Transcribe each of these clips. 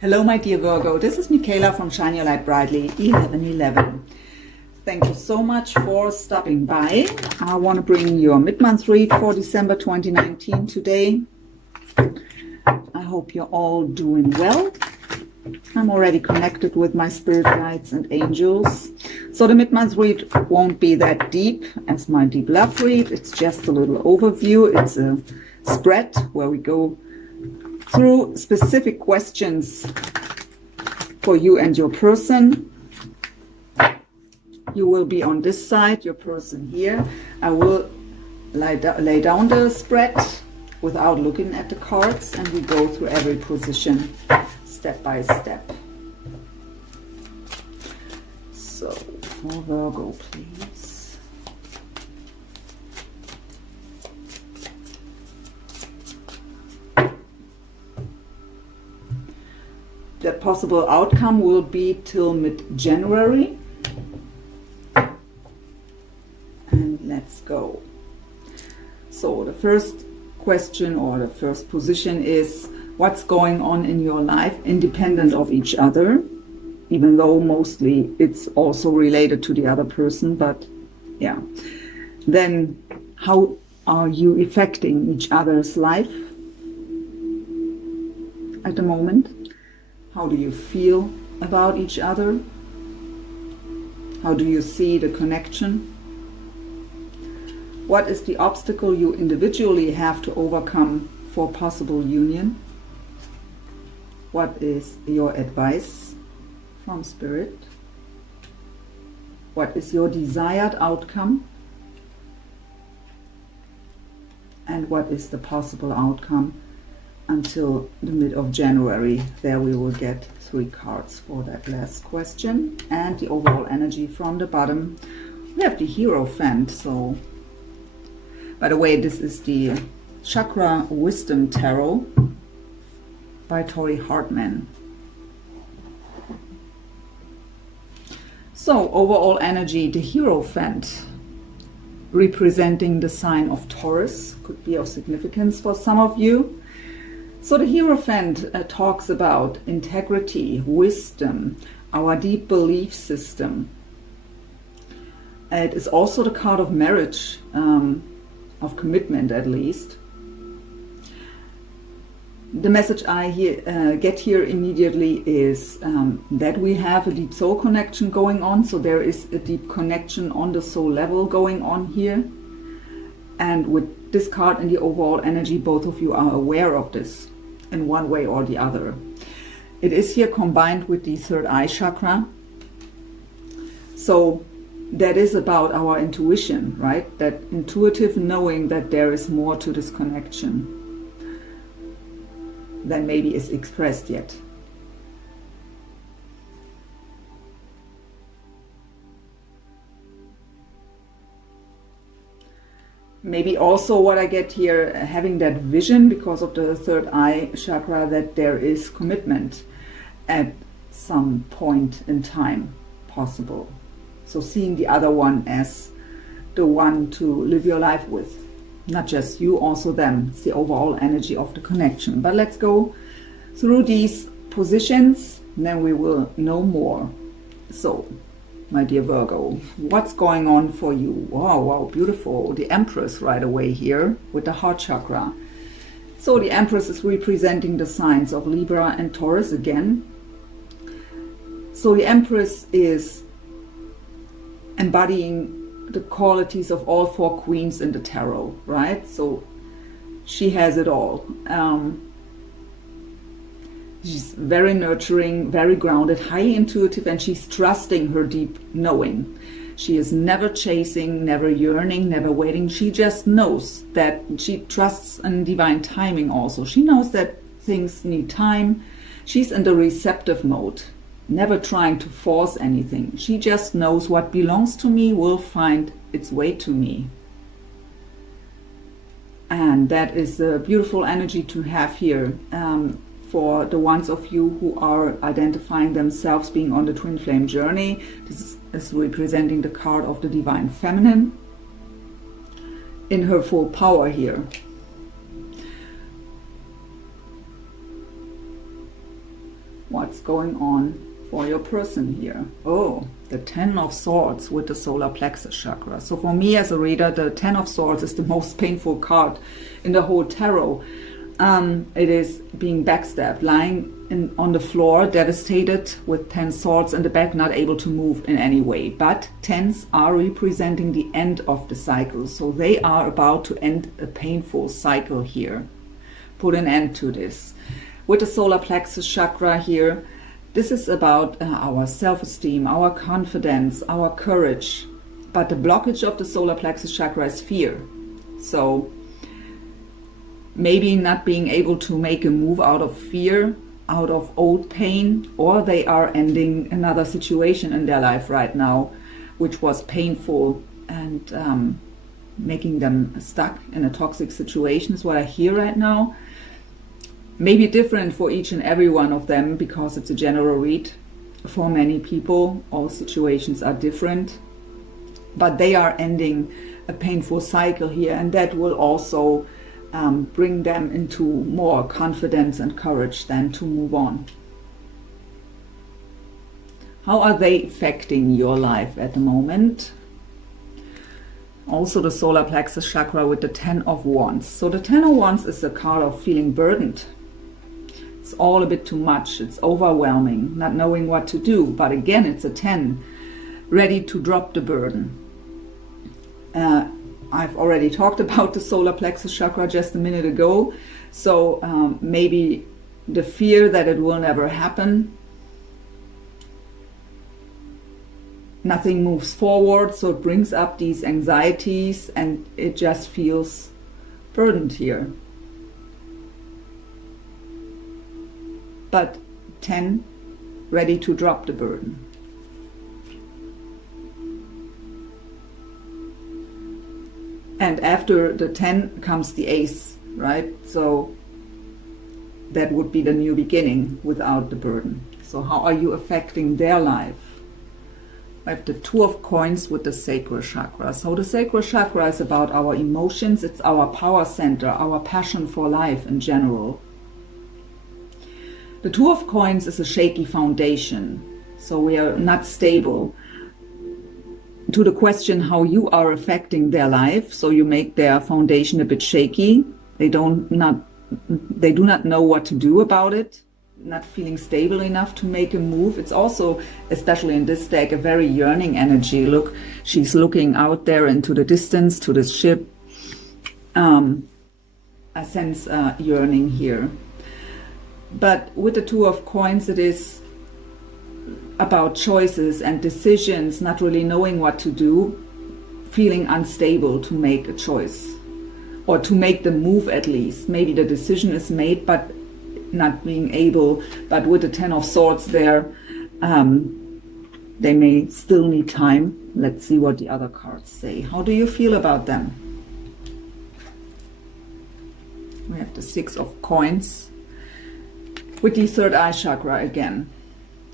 Hello, my dear Virgo. This is Michaela from Shine Your Light Brightly 1111. Thank you so much for stopping by. I want to bring your mid-month read for December 2019 today. I hope you're all doing well. I'm already connected with my spirit guides and angels. So the mid-month read won't be that deep as my deep love read. It's just a little overview. It's a spread where we go through specific questions for you and your person. You will be on this side, your person here. I will lay down the spread without looking at the cards, and we go through every position step by step. So for Virgo, please. The possible outcome will be till mid-January. And let's go. So the first question or the first position is what's going on in your life independent of each other, even though mostly it's also related to the other person, but yeah. Then how are you affecting each other's life at the moment? How do you feel about each other? How do you see the connection? What is the obstacle you individually have to overcome for possible union? What is your advice from Spirit? What is your desired outcome? And what is the possible outcome until the mid of January? There we will get 3 cards for that last question. And the overall energy from the bottom. We have the Hierophant. So, by the way, this is the Chakra Wisdom Tarot by Tori Hartman. So, overall energy, the Hierophant, representing the sign of Taurus, could be of significance for some of you. So the Hierophant talks about integrity, wisdom, our deep belief system. It is also the card of marriage, of commitment at least. The message I get here immediately is that we have a deep soul connection going on. So there is a deep connection on the soul level going on here. And with this card and the overall energy, both of you are aware of this in one way or the other. It is here combined with the third eye chakra. So that is about our intuition, right? That intuitive knowing that there is more to this connection than maybe is expressed yet. Maybe also what I get here, having that vision because of the third eye chakra, that there is commitment at some point in time possible. So seeing the other one as the one to live your life with. Not just you, also them. It's the overall energy of the connection. But let's go through these positions, and then we will know more. So, my dear Virgo, what's going on for you? Wow, wow, beautiful. The Empress right away here with the heart chakra. So the Empress is representing the signs of Libra and Taurus again. So the Empress is embodying the qualities of all 4 queens in the tarot, right? So she has it all. She's very nurturing, very grounded, highly intuitive, and she's trusting her deep knowing. She is never chasing, never yearning, never waiting. She just knows that she trusts in divine timing also. She knows that things need time. She's in the receptive mode, never trying to force anything. She just knows what belongs to me will find its way to me. And that is a beautiful energy to have here. For the ones of you who are identifying themselves being on the twin flame journey, this is representing the card of the divine feminine in her full power here. what's going on for your person here. Oh, the 10 of Swords with the solar plexus chakra. So for me as a reader, the 10 of Swords is the most painful card in the whole tarot. It is being backstabbed, lying on the floor, devastated, with 10 swords in the back, not able to move in any way. But 10s are representing the end of the cycle. So they are about to end a painful cycle here. Put an end to this. With the solar plexus chakra here, this is about our self-esteem, our confidence, our courage. But the blockage of the solar plexus chakra is fear. So maybe not being able to make a move out of fear, out of old pain, or they are ending another situation in their life right now, which was painful and making them stuck in a toxic situation is what I hear right now. Maybe different for each and every one of them because it's a general read. For many people, all situations are different, but they are ending a painful cycle here, and that will also bring them into more confidence and courage then to move on. How are they affecting your life at the moment? Also the solar plexus chakra with the 10 of Wands. So the 10 of Wands is a card of feeling burdened. It's all a bit too much. It's overwhelming, not knowing what to do. But again, it's a 10, ready to drop the burden. I've already talked about the solar plexus chakra just a minute ago. So maybe the fear that it will never happen. Nothing moves forward, so it brings up these anxieties and it just feels burdened here. But 10, ready to drop the burden. And after the 10 comes the Ace, right? So that would be the new beginning without the burden. So how are you affecting their life? I have the 2 of Coins with the sacral chakra. So the sacral chakra is about our emotions. It's our power center, our passion for life in general. The 2 of Coins is a shaky foundation. So we are not stable. To the question how you are affecting their life, so you make their foundation a bit shaky. They do not know what to do about it, not feeling stable enough to make a move. It's also, especially in this deck, a very yearning energy. Look, she's looking out there into the distance to this ship. I sense yearning here. But with the 2 of Coins, it is about choices and decisions, not really knowing what to do, feeling unstable to make a choice or to make the move at least. Maybe the decision is made, but not being able. But with the 10 of Swords there, they may still need time. Let's see what the other cards say. How do you feel about them? We have the 6 of Coins with the third eye chakra again.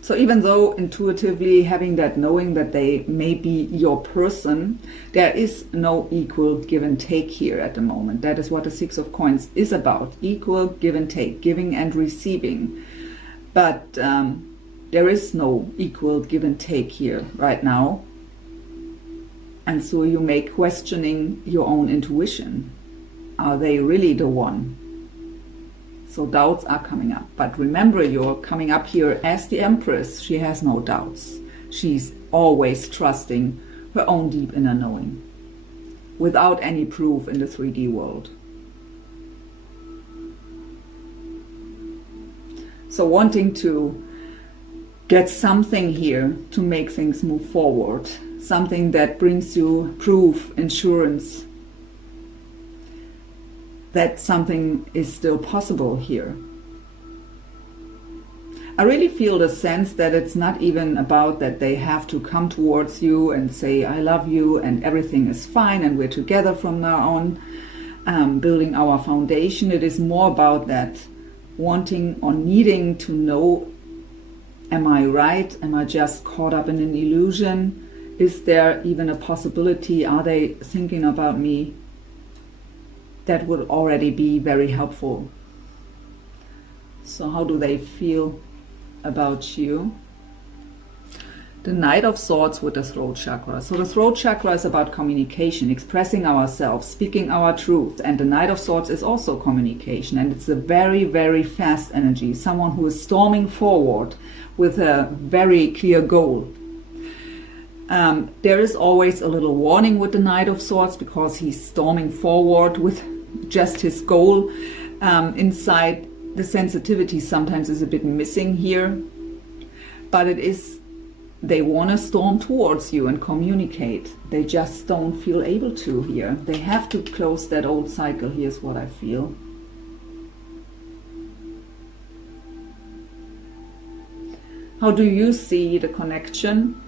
So even though intuitively having that knowing that they may be your person, there is no equal give and take here at the moment. That is what the 6 of Coins is about. Equal give and take, giving and receiving. But there is no equal give and take here right now. And so you may questioning your own intuition. Are they really the one? So doubts are coming up. But remember, you're coming up here as the Empress. She has no doubts. She's always trusting her own deep inner knowing, without any proof in the 3D world. So wanting to get something here to make things move forward. Something that brings you proof, insurance, that something is still possible here. I really feel the sense that it's not even about that they have to come towards you and say, I love you and everything is fine and we're together from now on, building our foundation. It is more about that wanting or needing to know, am I right? Am I just caught up in an illusion? Is there even a possibility? Are they thinking about me? That would already be very helpful. So how do they feel about you. The Knight of Swords with the throat chakra. So the throat chakra is about communication, expressing ourselves, speaking our truth. And the Knight of Swords is also communication. And it's a very, very fast energy. Someone who is storming forward with a very clear goal. There is always a little warning with the Knight of Swords because he's storming forward with just his goal. Inside, the sensitivity sometimes is a bit missing here. But it is, they want to storm towards you and communicate. They just don't feel able to here. They have to close that old cycle. Here's what I feel. How do you see the connection?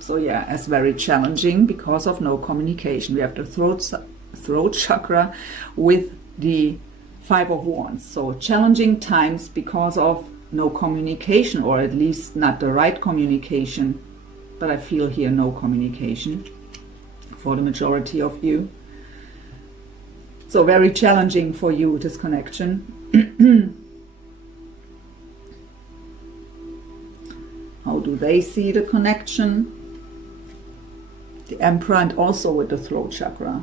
So yeah, as very challenging because of no communication. We have the throat chakra with the Five of Wands. So challenging times because of no communication, or at least not the right communication. But I feel here no communication for the majority of you. So very challenging for you, this connection. How do they see the connection? The Emperor, and also with the throat chakra.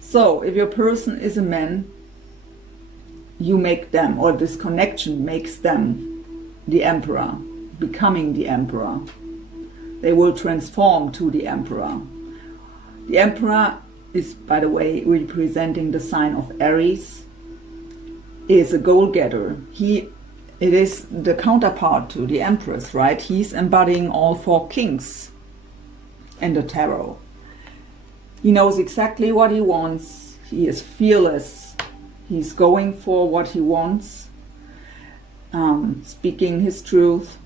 So if your person is a man, you make them, or this connection makes them the Emperor, becoming the Emperor. They will transform to the Emperor. The Emperor is, by the way, representing the sign of Aries, is a goal-getter. It is the counterpart to the Empress, right? He's embodying all four kings in the tarot. He knows exactly what he wants. He is fearless. He's going for what he wants, speaking his truth.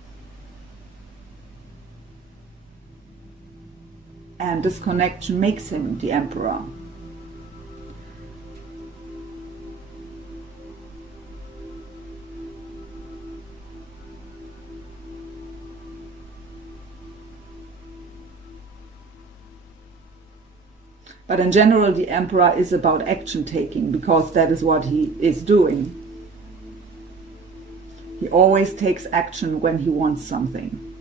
And this connection makes him the Emperor. But in general, the Emperor is about action taking, because that is what he is doing. He always takes action when he wants something.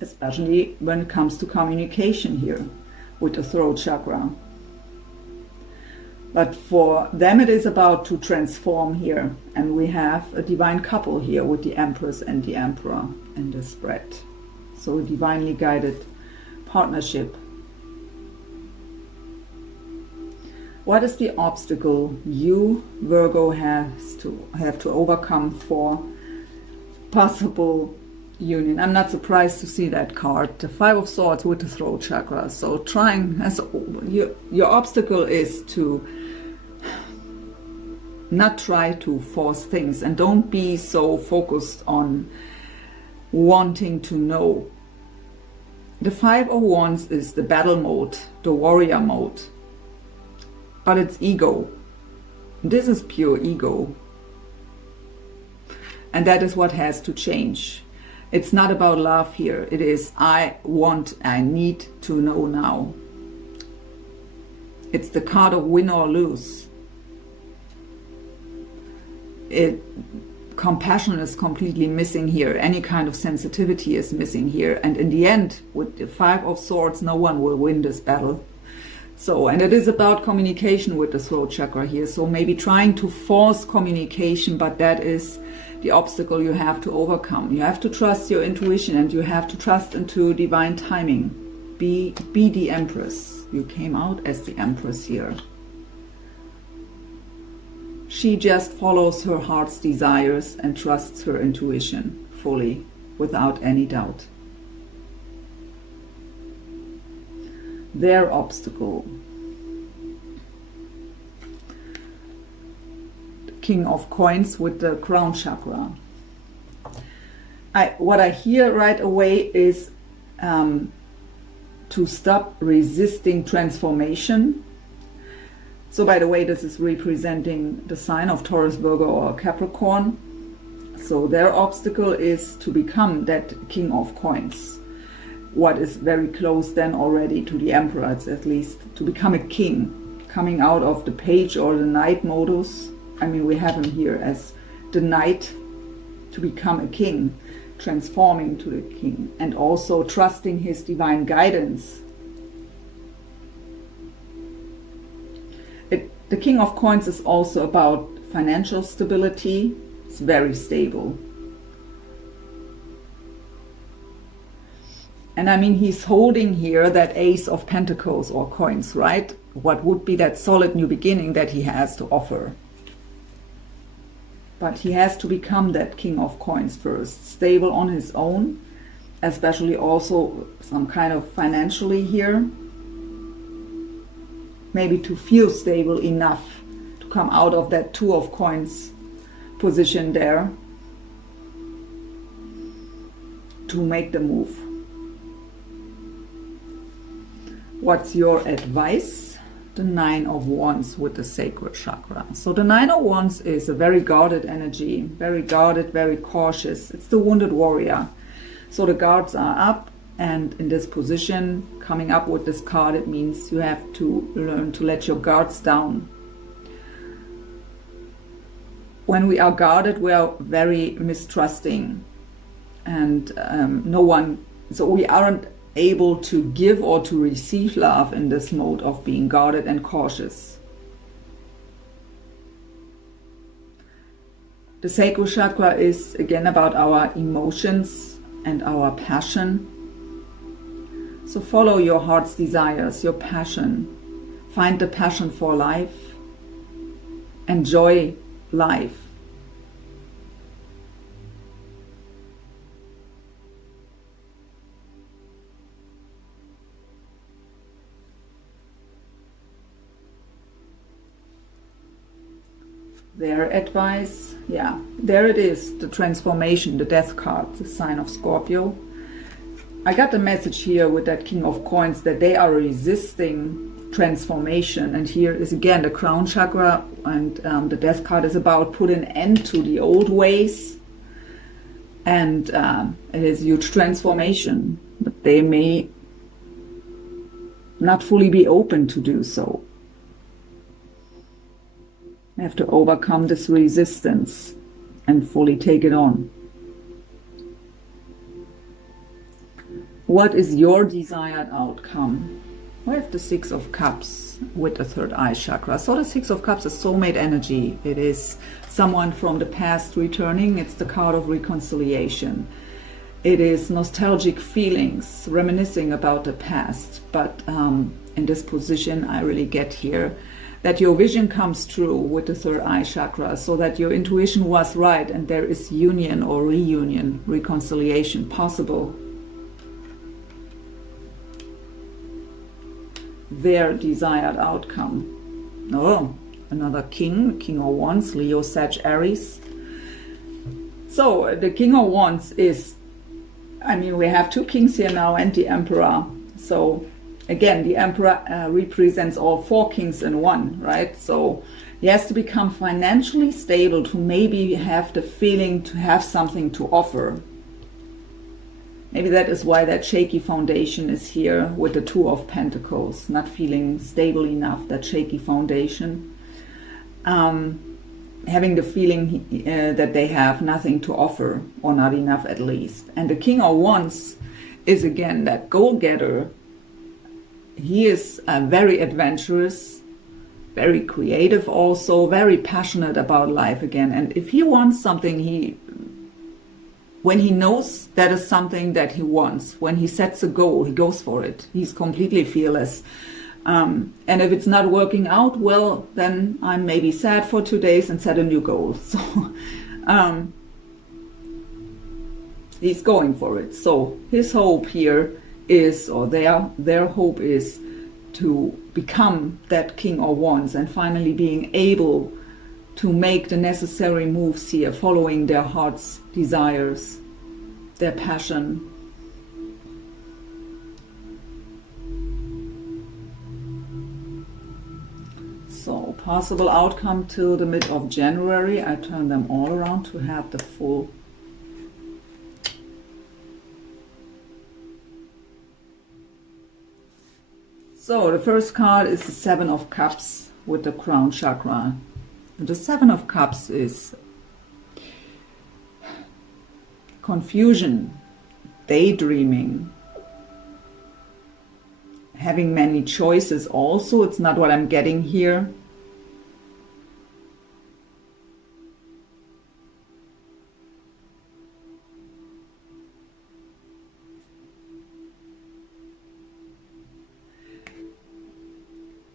Especially when it comes to communication here with the throat chakra. But for them it is about to transform here. And we have a divine couple here with the Empress and the Emperor in the spread. So a divinely guided partnership. What is the obstacle you, Virgo, have to overcome for possible union? I'm not surprised to see that card, the Five of Swords with the throat chakra. So trying, your obstacle is to not try to force things, and don't be so focused on wanting to know. The Five of Wands is the battle mode, the warrior mode. But it's ego. This is pure ego. And that is what has to change. It's not about love here. It is I need to know now. It's the card of win or lose. Compassion is completely missing here. Any kind of sensitivity is missing here. And in the end, with the Five of Swords, no one will win this battle. So, and it is about communication with the throat chakra here. So maybe trying to force communication, but that is the obstacle you have to overcome. You have to trust your intuition, and you have to trust into divine timing. Be the Empress. You came out as the Empress here. She just follows her heart's desires and trusts her intuition fully, without any doubt. Their obstacle. The King of Coins with the crown chakra. What I hear right away is to stop resisting transformation. So by the way, this is representing the sign of Taurus, Virgo, or Capricorn. So their obstacle is to become that King of Coins. What is very close then already to the Emperor, it's at least to become a king, coming out of the Page or the Knight modus. I mean, we have him here as the knight to become a king, transforming to the king, and also trusting his divine guidance. The King of Coins is also about financial stability. It's very stable. And I mean, he's holding here that Ace of Pentacles or coins, right? What would be that solid new beginning that he has to offer. But he has to become that King of Coins first, stable on his own, especially also some kind of financially here. Maybe to feel stable enough to come out of that Two of Coins position there, to make the move. What's your advice? The Nine of Wands with the sacral chakra. So the Nine of Wands is a very guarded energy, very guarded, very cautious. It's the wounded warrior. So the guards are up, and in this position, coming up with this card, it means you have to learn to let your guards down. When we are guarded, we are very mistrusting, and so we aren't able to give or to receive love in this mode of being guarded and cautious. The sacral chakra is again about our emotions and our passion. So follow your heart's desires, your passion. Find the passion for life. Enjoy life. Their advice, yeah, there it is, the transformation, the death card, the sign of Scorpio. I got the message here with that King of Coins that they are resisting transformation. And here is again the crown chakra, and the death card is about putting an end to the old ways. And it is huge transformation, but they may not fully be open to do so. They have to overcome this resistance and fully take it on. What is your desired outcome? We have the Six of Cups with the third eye chakra. So the Six of Cups is soulmate energy. It is someone from the past returning. It's the card of reconciliation. It is nostalgic feelings, reminiscing about the past. But in this position, I really get here that your vision comes true with the third eye chakra, so that your intuition was right and there is union or reunion, reconciliation possible. Their desired outcome. Oh, another king, King of Wands, Leo, Sag, Aries. So the King of Wands is, I mean, we have two kings here now and the Emperor. So again, the Emperor represents all four kings in one, right? So he has to become financially stable to maybe have the feeling to have something to offer. Maybe that is why that shaky foundation is here with the Two of Pentacles, not feeling stable enough, that shaky foundation. Having the feeling that they have nothing to offer, or not enough at least. And the King of Wands is again that goal-getter. He is very adventurous, very creative also, very passionate about life again. And if he wants something, when he knows that is something that he wants, when he sets a goal, he goes for it. He's completely fearless. And if it's not working out, well, then I'm maybe sad for 2 days and set a new goal. So he's going for it. So his hope here is, or their hope is, to become that King of Wands and finally being able to make the necessary moves here, following their heart's desires, their passion. So possible outcome till the mid of January. I turn them all around to have the full. So the first card is the Seven of Cups with the crown chakra. The Seven of Cups is confusion, daydreaming, having many choices also. It's not what I'm getting here.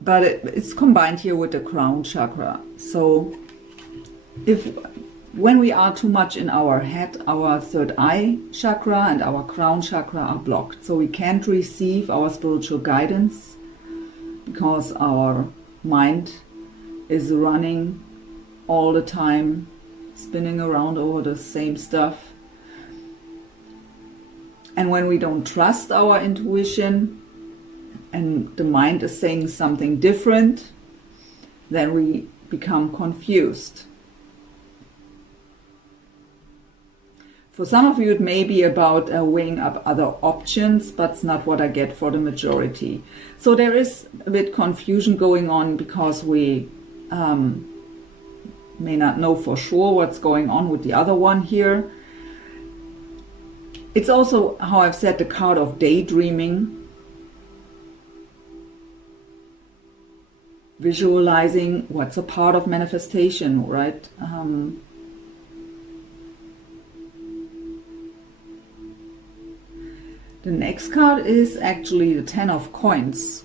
But it's combined here with the crown chakra. So when we are too much in our head, our third eye chakra and our crown chakra are blocked. So we can't receive our spiritual guidance because our mind is running all the time, spinning around over the same stuff. And when we don't trust our intuition and the mind is saying something different, then we become confused. For some of you, it may be about weighing up other options, but it's not what I get for the majority. So there is a bit confusion going on because we may not know for sure what's going on with the other one here. It's also, how I've said, the card of daydreaming. Visualizing what's a part of manifestation, right? The next card is actually the Ten of Coins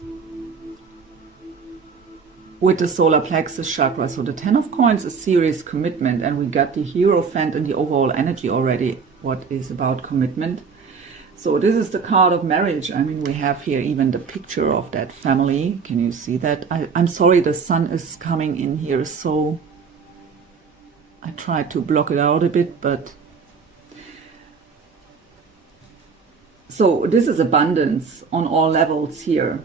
with the solar plexus chakra. So the Ten of Coins is serious commitment, and we got the Hierophant and the overall energy already, what is about commitment. So this is the card of marriage. I mean, we have here even the picture of that family. Can you see that? I'm sorry, the sun is coming in here, so I tried to block it out a bit, but... So this is abundance on all levels here.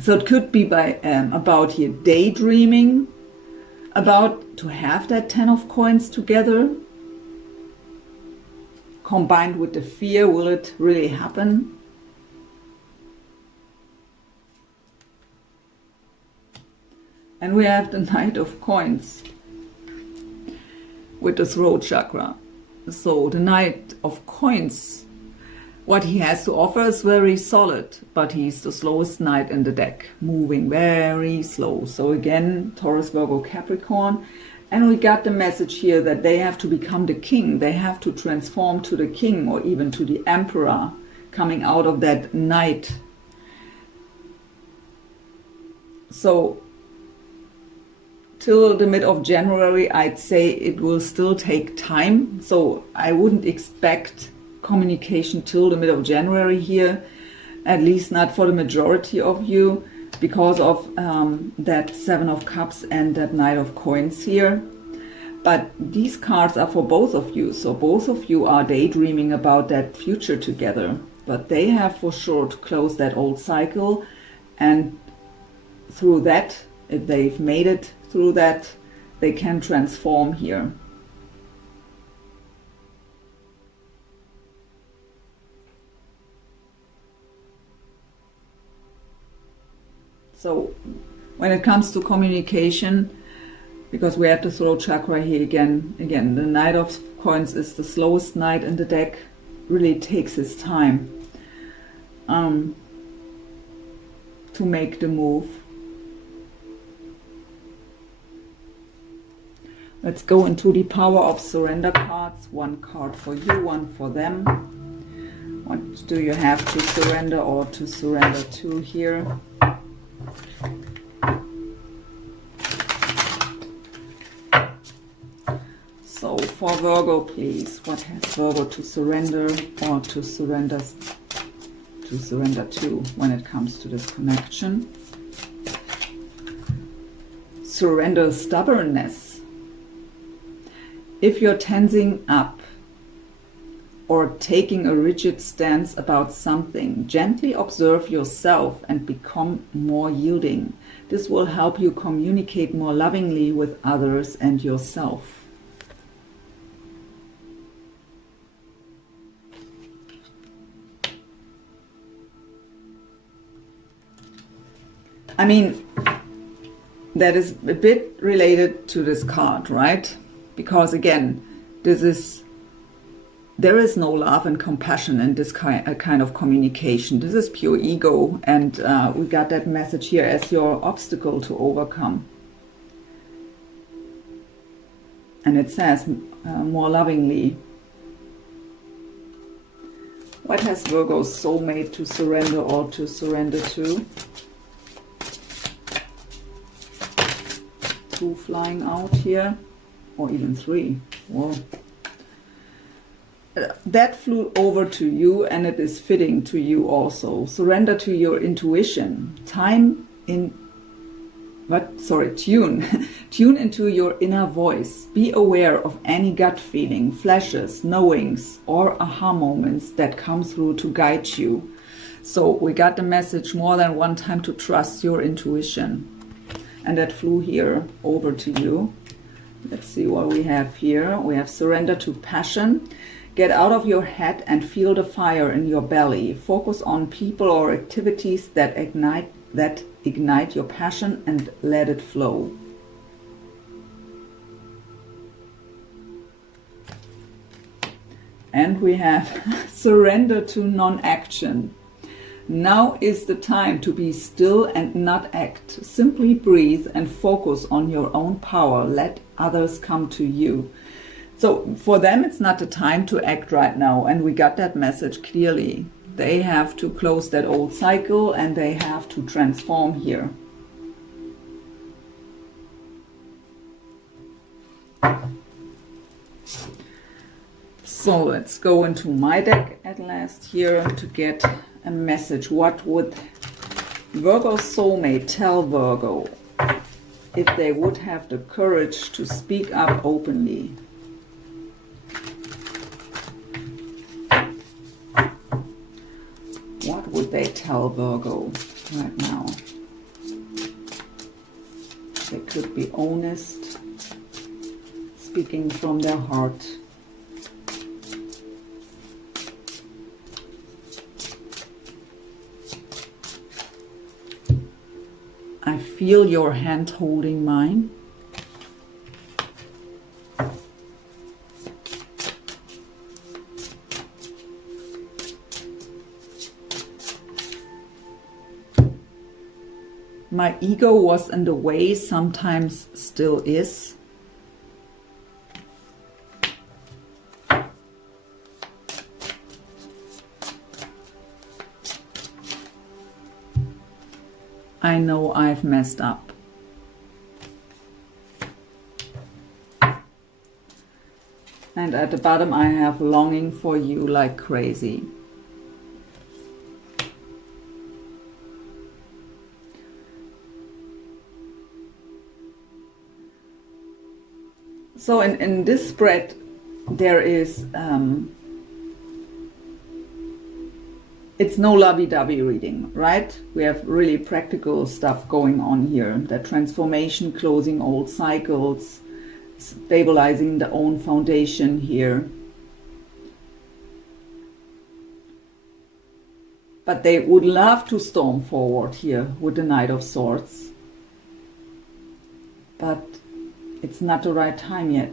So it could be about here daydreaming, about to have that Ten of Coins together, combined with the fear, will it really happen? And we have the Knight of Coins with the throat chakra. So the Knight of Coins, what he has to offer is very solid, but he's the slowest knight in the deck, moving very slow. So again, Taurus, Virgo, Capricorn. And we got the message here that they have to become the king. They have to transform to the king or even to the emperor, coming out of that knight. So till the mid of January, I'd say it will still take time. So I wouldn't expect communication till the mid of January here, at least not for the majority of you, because of that Seven of Cups and that Knight of Coins here. But these cards are for both of you, so both of you are daydreaming about that future together, but they have for sure to close that old cycle, and through that, if they've made it through that, they can transform here. So when it comes to communication, because we have the throat chakra here again, the Knight of Coins is the slowest knight in the deck, really takes his time to make the move. Let's go into the power of surrender cards. One card for you, one for them. What do you have to surrender or to surrender to here? So for Virgo, please, what has Virgo to surrender or to surrender to when it comes to this connection? Surrender stubbornness. If you're tensing up or taking a rigid stance about something, gently observe yourself and become more yielding. This will help you communicate more lovingly with others and yourself. I mean, that is a bit related to this card, right? Because again, this is there is no love and compassion in this kind of communication. This is pure ego, and we got that message here as your obstacle to overcome. And it says more lovingly. What has Virgo's soulmate to surrender or to surrender to? 2 flying out here, or even 3. Whoa. That flew over to you, and it is fitting to you also. Surrender to your intuition. Tune into your inner voice. Be aware of any gut feeling, flashes, knowings, or aha moments that come through to guide you. So we got the message more than one time to trust your intuition. And that flew here over to you. Let's see what we have here. We have surrender to passion. Get out of your head and feel the fire in your belly. Focus on people or activities that ignite your passion and let it flow. And we have surrender to non-action. Now is the time to be still and not act. Simply breathe and focus on your own power. Let others come to you. So for them, it's not the time to act right now. And we got that message clearly. They have to close that old cycle and they have to transform here. So let's go into my deck at last here to get a message. What would Virgo's soulmate tell Virgo if they would have the courage to speak up openly? What would they tell Virgo right now? They could be honest, speaking from their heart. I feel your hand holding mine. My ego was in the way, sometimes still is. I know I've messed up. And at the bottom I have longing for you like crazy. So in this spread there is, it's no lovey-dovey reading, right? We have really practical stuff going on here. That transformation, closing old cycles, stabilizing the own foundation here. But they would love to storm forward here with the Knight of Swords. But it's not the right time yet.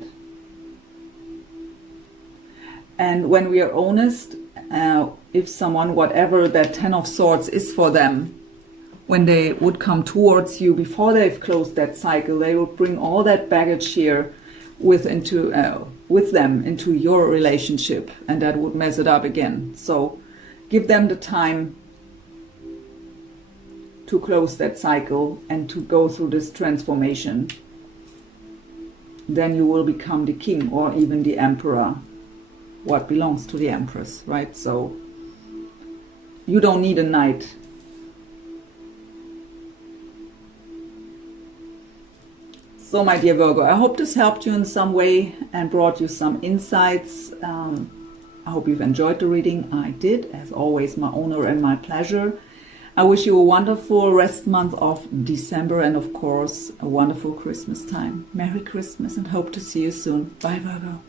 And when we are honest, if someone, whatever that Ten of Swords is for them, when they would come towards you before they've closed that cycle, they would bring all that baggage here with them into your relationship, and that would mess it up again. So give them the time to close that cycle and to go through this transformation. Then you will become the king or even the emperor. What belongs to the empress, right? So you don't need a knight. So my dear Virgo, I hope this helped you in some way and brought you some insights. I hope you've enjoyed the reading. I did. As always, my honor and my pleasure. I wish you a wonderful rest month of December and of course a wonderful Christmas time. Merry Christmas and hope to see you soon. Bye Virgo.